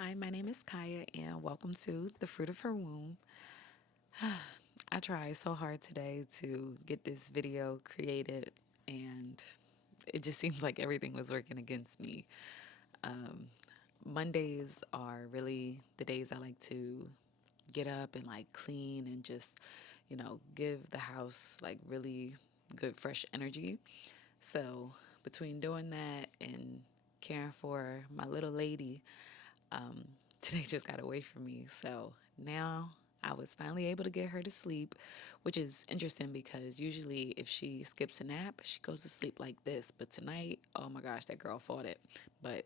Hi, my name is Kaya, and welcome to The Fruit of Her Womb. I tried so hard today to get this video created, and it just seems like everything was working against me. Mondays are really the days I like to get up and like clean and just, give the house like really good, fresh energy. So, between doing that and caring for my little lady, today just got away from me. So now I was finally able to get her to sleep, which is interesting because usually if she skips a nap, she goes to sleep like this. But tonight, oh my gosh, that girl fought it. But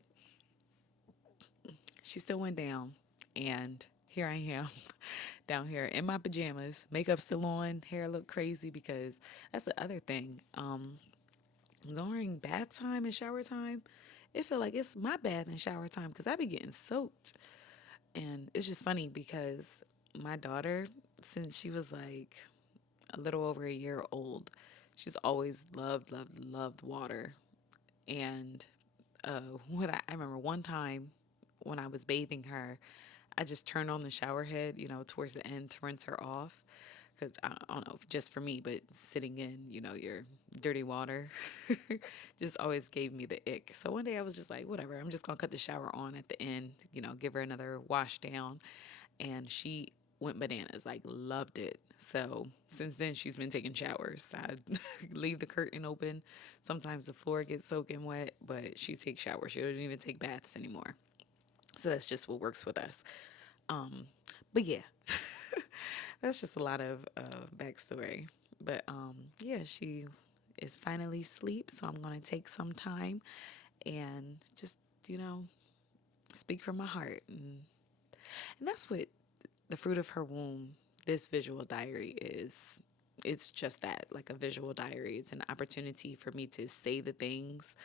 she still went down, and here I am down here in my pajamas, makeup still on, hair look crazy because that's the other thing. During bath time and shower time, it feel like it's my bath and shower time because I be getting soaked. And it's just funny because my daughter, since she was like a little over a year old, she's always loved water. And I remember one time when I was bathing her, I just turned on the shower head, towards the end to rinse her off. Because I don't know, just for me, but sitting in, your dirty water just always gave me the ick. So one day I was just like, whatever, I'm just going to cut the shower on at the end, give her another wash down. And she went bananas, like loved it. So since then, she's been taking showers. I leave the curtain open. Sometimes the floor gets soaking wet, but she takes showers. She doesn't even take baths anymore. So that's just what works with us. But yeah, that's just a lot of backstory. But yeah, she is finally asleep. So I'm going to take some time and just, speak from my heart. And that's what the fruit of her womb, this visual diary is. It's just that, like a visual diary. It's an opportunity for me to say the things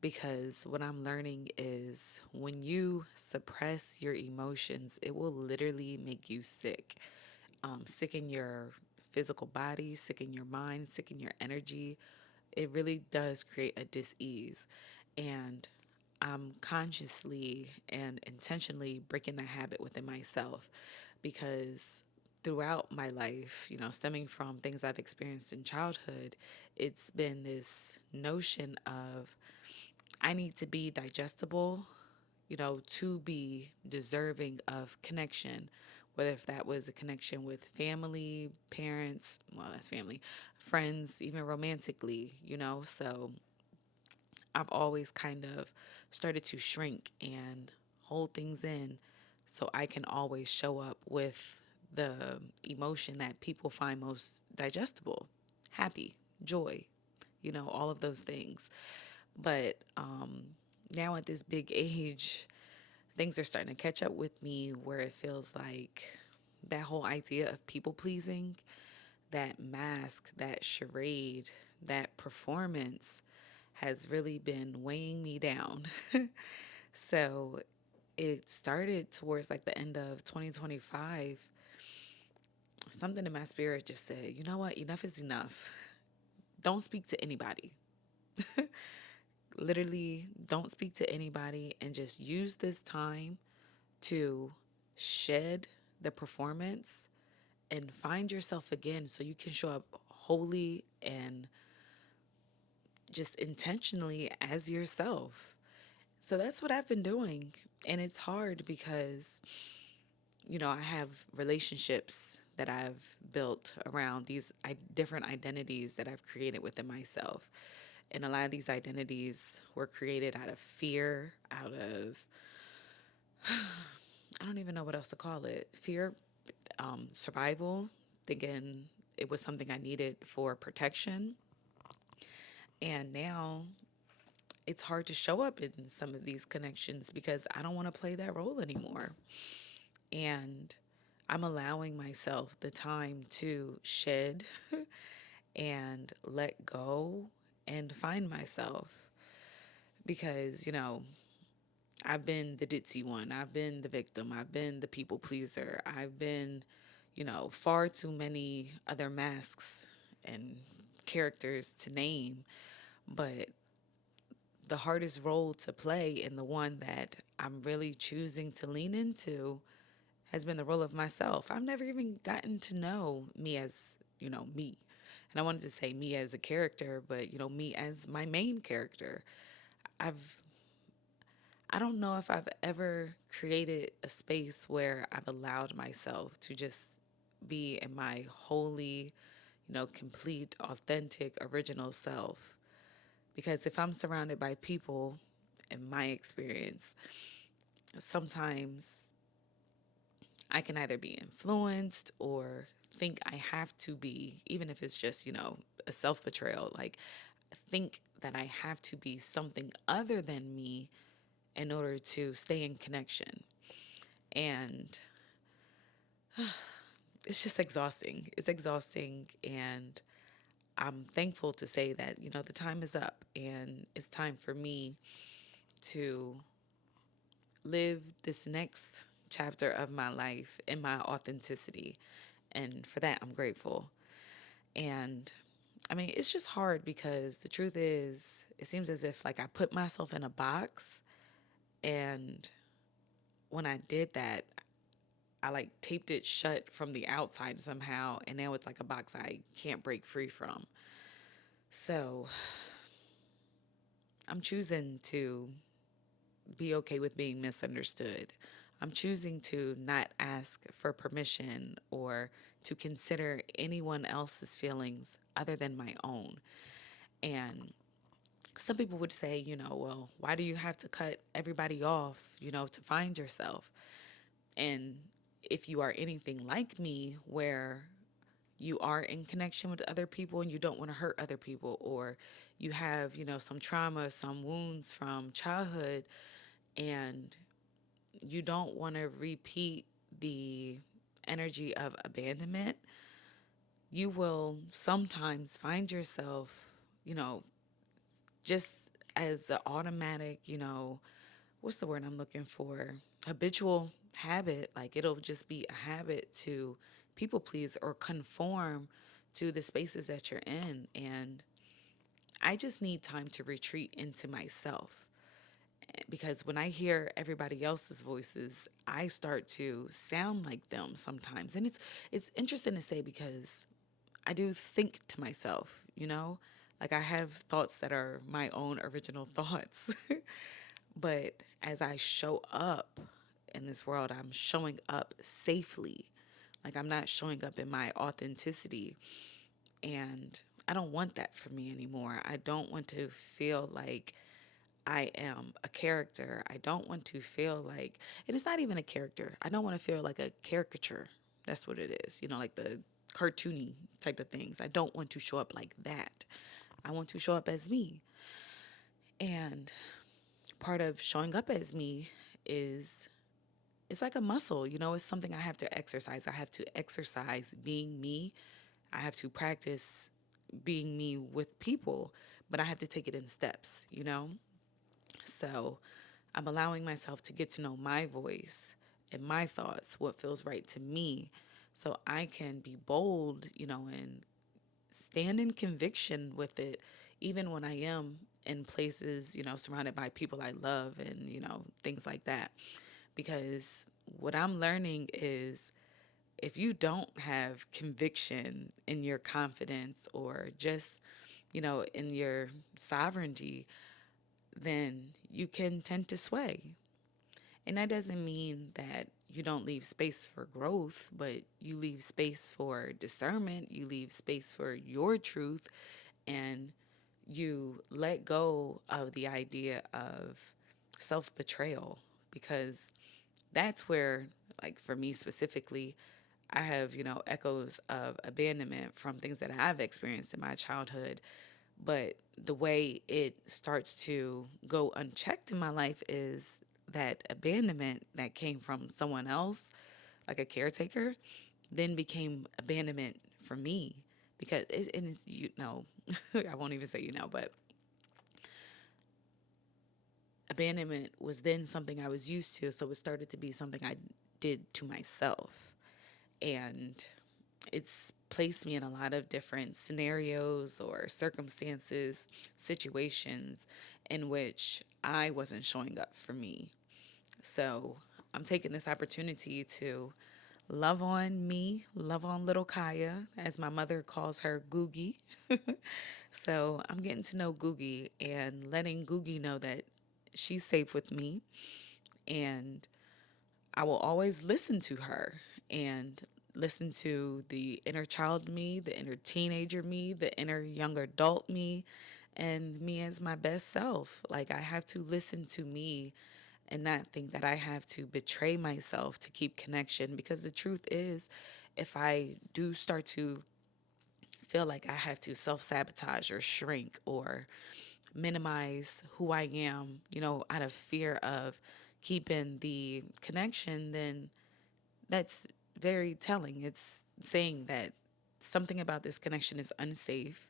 because what I'm learning is when you suppress your emotions, it will literally make you sick. Sick in your physical body, sick in your mind, sick in your energy. It really does create a dis-ease. And I'm consciously and intentionally breaking that habit within myself because throughout my life, stemming from things I've experienced in childhood, it's been this notion of I need to be digestible, to be deserving of connection, whether if that was a connection with family, parents, well, that's family, friends, even romantically, So I've always kind of started to shrink and hold things in so I can always show up with the emotion that people find most digestible, happy, joy, all of those things. But now at this big age, things are starting to catch up with me where it feels like that whole idea of people pleasing, that mask, that charade, that performance has really been weighing me down. So it started towards like the end of 2025. Something in my spirit just said, you know what? Enough is enough. Don't speak to anybody. Literally, don't speak to anybody and just use this time to shed the performance and find yourself again so you can show up wholly and just intentionally as yourself. So that's what I've been doing. And it's hard because, I have relationships that I've built around these different identities that I've created within myself. And a lot of these identities were created out of fear, out of, I don't even know what else to call it. Fear, survival, thinking it was something I needed for protection. And now it's hard to show up in some of these connections because I don't want to play that role anymore. And I'm allowing myself the time to shed and let go and find myself because, I've been the ditzy one. I've been the victim. I've been the people pleaser. I've been, far too many other masks and characters to name. But the hardest role to play, and the one that I'm really choosing to lean into, has been the role of myself. I've never even gotten to know me as, me. And I wanted to say me as a character, but, me as my main character. I've I don't know if I've ever created a space where I've allowed myself to just be in my wholly, complete, authentic, original self. Because if I'm surrounded by people, in my experience, sometimes I can either be influenced or think I have to be, even if it's just, a self betrayal, like think that I have to be something other than me in order to stay in connection. And it's just exhausting. It's exhausting. And I'm thankful to say that, the time is up and it's time for me to live this next chapter of my life in my authenticity. And for that, I'm grateful. And I mean, it's just hard because the truth is, it seems as if like I put myself in a box. And when I did that, I like taped it shut from the outside somehow. And now it's like a box I can't break free from. So I'm choosing to be okay with being misunderstood. I'm choosing to not ask for permission or to consider anyone else's feelings other than my own. And some people would say, well, why do you have to cut everybody off, to find yourself? And if you are anything like me, where you are in connection with other people and you don't want to hurt other people, or you have, some trauma, some wounds from childhood, and you don't want to repeat the energy of abandonment, you will sometimes find yourself, you know, just as an automatic, what's the word I'm looking for? Habitual habit. Like it'll just be a habit to people please or conform to the spaces that you're in. And I just need time to retreat into myself, because when I hear everybody else's voices, I start to sound like them sometimes. And it's interesting to say because I do think to myself, like I have thoughts that are my own original thoughts. But as I show up in this world, I'm showing up safely. Like I'm not showing up in my authenticity. And I don't want that for me anymore. I don't want to feel like I am a character. I don't want to feel like, and it's not even a character. I don't want to feel like a caricature. That's what it is, like the cartoony type of things. I don't want to show up like that. I want to show up as me. And part of showing up as me is it's like a muscle, it's something I have to exercise. I have to exercise being me. I have to practice being me with people, but I have to take it in steps. So I'm allowing myself to get to know my voice and my thoughts, what feels right to me, so I can be bold, and stand in conviction with it, even when I am in places, surrounded by people I love and, things like that. Because what I'm learning is if you don't have conviction in your confidence or just, in your sovereignty, then you can tend to sway. And that doesn't mean that you don't leave space for growth, but you leave space for discernment, you leave space for your truth, and you let go of the idea of self betrayal, because that's where, like for me specifically, I have, echoes of abandonment from things that I've experienced in my childhood. But the way it starts to go unchecked in my life is that abandonment that came from someone else, like a caretaker, then became abandonment for me. Because it's, I won't even say, but abandonment was then something I was used to. So it started to be something I did to myself. And it's placed me in a lot of different scenarios or circumstances, situations in which I wasn't showing up for me. So I'm taking this opportunity to love on me, love on little Kaya, as my mother calls her, Googie. So I'm getting to know Googie and letting Googie know that she's safe with me, and I will always listen to her and listen to the inner child me, the inner teenager me, the inner young adult me, and me as my best self. Like, I have to listen to me and not think that I have to betray myself to keep connection, because the truth is, if I do start to feel like I have to self sabotage or shrink or minimize who I am, out of fear of keeping the connection, then that's very telling. It's saying that something about this connection is unsafe,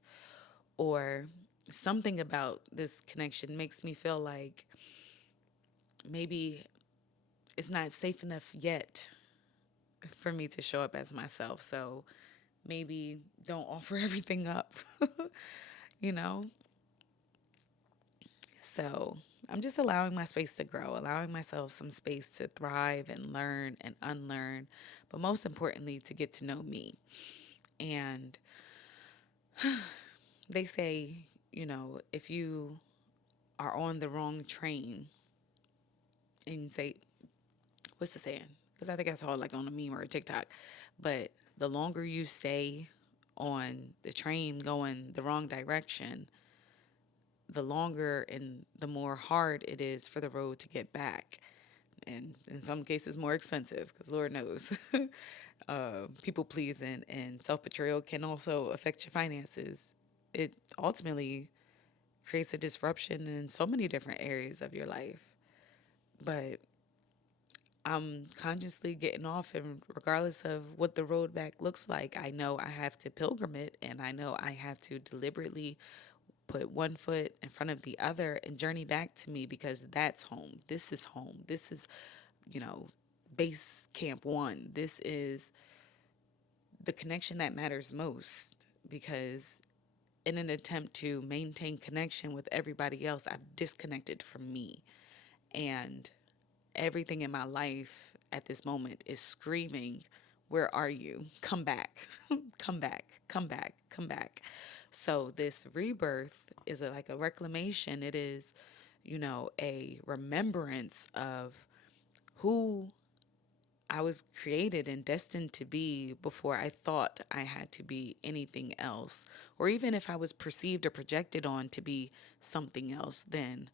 or something about this connection makes me feel like maybe it's not safe enough yet for me to show up as myself. So maybe don't offer everything up, you know? So I'm just allowing my space to grow, allowing myself some space to thrive and learn and unlearn, but most importantly, to get to know me. And they say, if you are on the wrong train and say, what's the saying? Because I think that's all like on a meme or a TikTok. But the longer you stay on the train going the wrong direction, the longer and the more hard it is for the road to get back. And in some cases, more expensive, because Lord knows, people pleasing and self betrayal can also affect your finances. It ultimately creates a disruption in so many different areas of your life. But I'm consciously getting off, and regardless of what the road back looks like, I know I have to pilgrim it, and I know I have to deliberately put one foot in front of the other and journey back to me, because that's home. This is home. This is, you know, base camp one. This is the connection that matters most, because in an attempt to maintain connection with everybody else, I've disconnected from me. And everything in my life at this moment is screaming, where are you? Come back, come back, come back, come back. So this rebirth is like a reclamation. It is, a remembrance of who I was created and destined to be before I thought I had to be anything else, or even if I was perceived or projected on to be something else than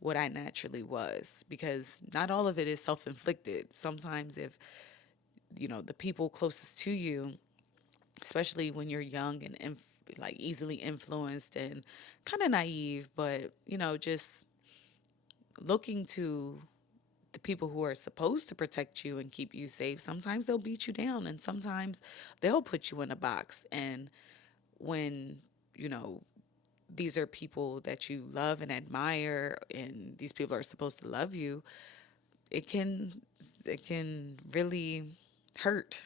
what I naturally was, because not all of it is self inflicted. Sometimes, if the people closest to you, especially when you're young and like easily influenced and kind of naive, but just looking to the people who are supposed to protect you and keep you safe, sometimes they'll beat you down, and sometimes they'll put you in a box. And when, you know, these are people that you love and admire, and these people are supposed to love you, it can really hurt.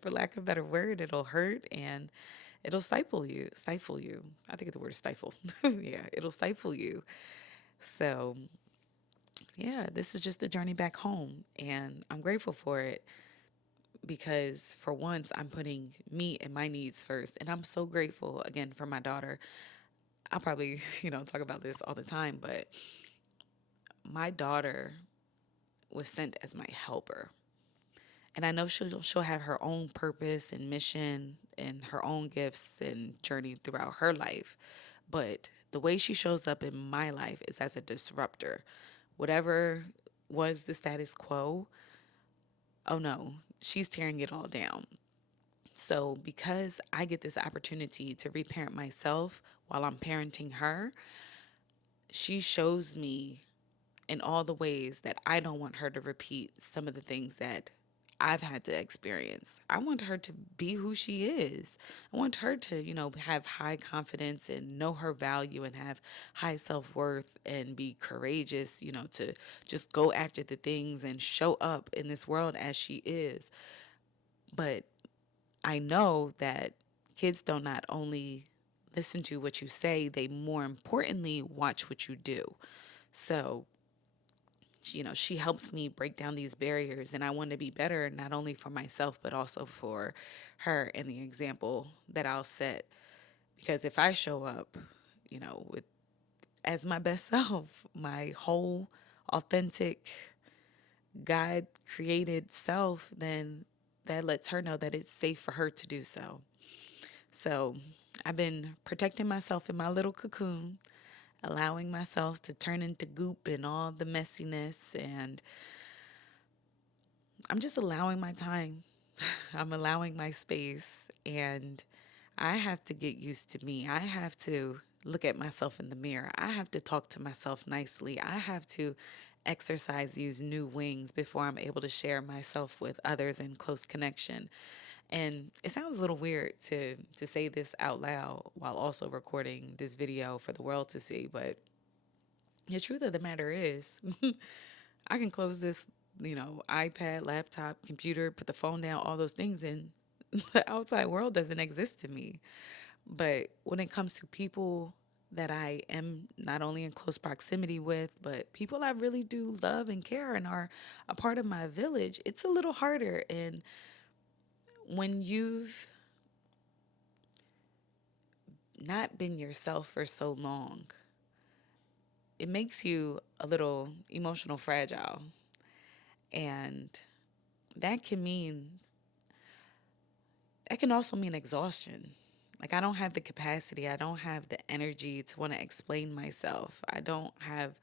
For lack of a better word, it'll hurt, and it'll stifle you. I think the word is stifle. Yeah, it'll stifle you. So yeah, this is just the journey back home, and I'm grateful for it, because for once I'm putting me and my needs first. And I'm so grateful again for my daughter. I'll probably, talk about this all the time, but my daughter was sent as my helper. And I know she'll have her own purpose and mission and her own gifts and journey throughout her life. But the way she shows up in my life is as a disruptor. Whatever was the status quo, oh no, she's tearing it all down. So, because I get this opportunity to reparent myself while I'm parenting her, she shows me in all the ways that I don't want her to repeat some of the things that I've had to experience. I want her to be who she is. I want her to, have high confidence and know her value and have high self worth and be courageous, to just go after the things and show up in this world as she is. But I know that Kids don't not only listen to what you say, they more importantly watch what you do. So, she helps me break down these barriers, and I want to be better not only for myself but also for her and the example that I'll set. Because if I show up, with as my best self, my whole authentic God created self, then that lets her know that it's safe for her to do so. So I've been protecting myself in my little cocoon, allowing myself to turn into goop and all the messiness. And I'm just allowing my time. I'm allowing my space. And I have to get used to me. I have to look at myself in the mirror. I have to talk to myself nicely. I have to exercise these new wings before I'm able to share myself with others in close connection. And it sounds a little weird to say this out loud while also recording this video for the world to see, but the truth of the matter is, I can close this, iPad, laptop, computer, put the phone down, all those things, and the outside world doesn't exist to me. But when it comes to people that I am not only in close proximity with, but people I really do love and care and are a part of my village, it's a little harder. And when you've not been yourself for so long, it makes you a little emotional fragile. And that can mean, that can also mean exhaustion. Like, I don't have the capacity, I don't have the energy to want to explain myself. I don't have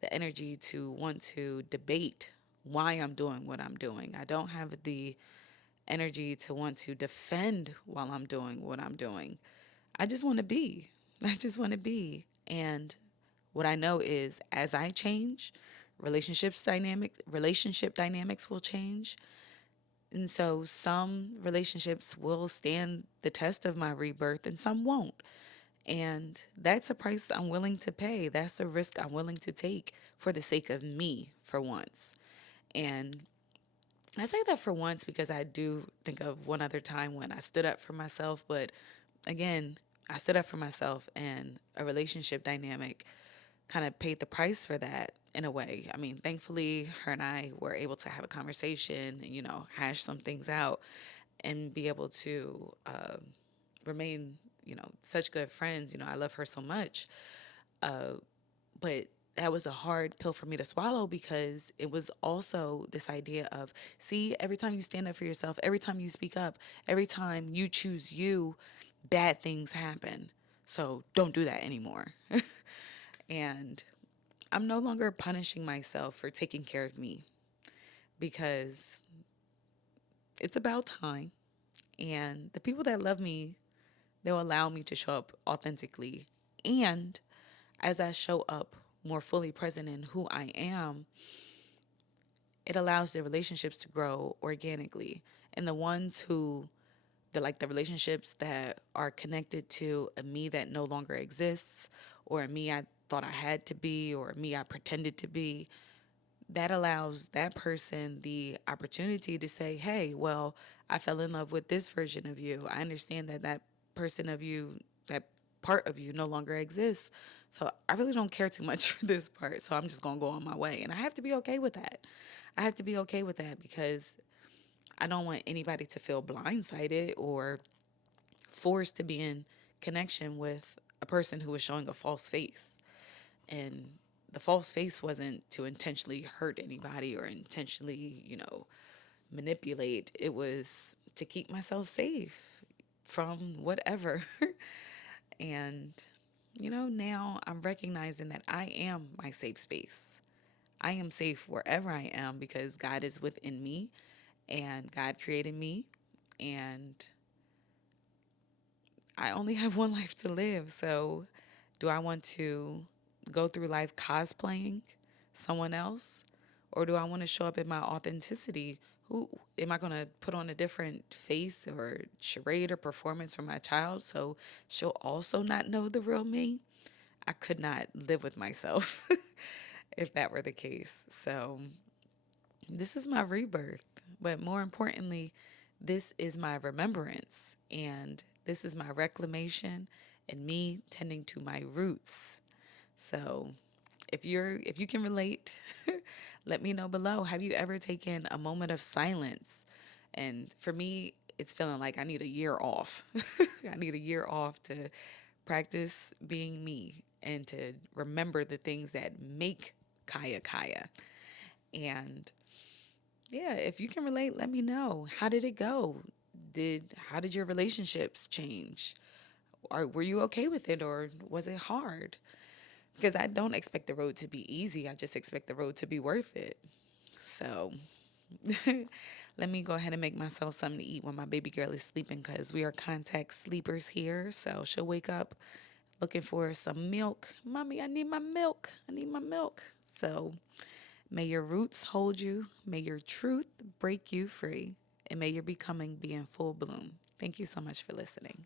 the energy to want to debate why I'm doing what I'm doing. I don't have the energy to want to defend while I'm doing what I'm doing. I just want to be. I just want to be. And what I know is as I change, relationship dynamics will change. And so some relationships will stand the test of my rebirth and some won't. And that's a price I'm willing to pay. That's a risk I'm willing to take for the sake of me for once. And I say that for once because I do think of one other time when I stood up for myself. But again, I stood up for myself and a relationship dynamic kind of paid the price for that in a way. I mean, thankfully, her and I were able to have a conversation, hash some things out and be able to remain, such good friends. I love her so much. But that was a hard pill for me to swallow because it was also this idea of, see, every time you stand up for yourself, every time you speak up, every time you choose you, bad things happen. So don't do that anymore. And I'm no longer punishing myself for taking care of me because it's about time. And the people that love me, they'll allow me to show up authentically. And as I show up more fully present in who I am, it allows the relationships to grow organically. And the ones who, the relationships that are connected to a me that no longer exists, or a me I thought I had to be, or a me I pretended to be, that allows that person the opportunity to say, hey, well, I fell in love with this version of you. I understand that that person of you, that part of you no longer exists. So I really don't care too much for this part. So I'm just going to go on my way. And I have to be okay with that. I have to be okay with that because I don't want anybody to feel blindsided or forced to be in connection with a person who is showing a false face. And the false face wasn't to intentionally hurt anybody or intentionally, manipulate. It was to keep myself safe from whatever. And, now I'm recognizing that I am my safe space. I am safe wherever I am because God is within me and God created me. And I only have one life to live. So do I want to go through life cosplaying someone else? Or do I want to show up in my authenticity? Who am I going to put on a different face or charade or performance for my child so she'll also not know the real me? I could not live with myself if that were the case. So this is my rebirth. But more importantly, this is my remembrance. And This is my reclamation and me tending to my roots. So if you can relate, let me know below. Have you ever taken a moment of silence? And for me, it's feeling like I need a year off. I need a year off to practice being me and to remember the things that make Kaya Kaya. And yeah, if you can relate, let me know. How did it go? How did your relationships change? Or were you okay with it or was it hard? Because I don't expect the road to be easy. I just expect the road to be worth it. So let me go ahead and make myself something to eat when my baby girl is sleeping because we are contact sleepers here. So she'll wake up looking for some milk. Mommy, I need my milk. I need my milk. So may your roots hold you. May your truth break you free. And may your becoming be in full bloom. Thank you so much for listening.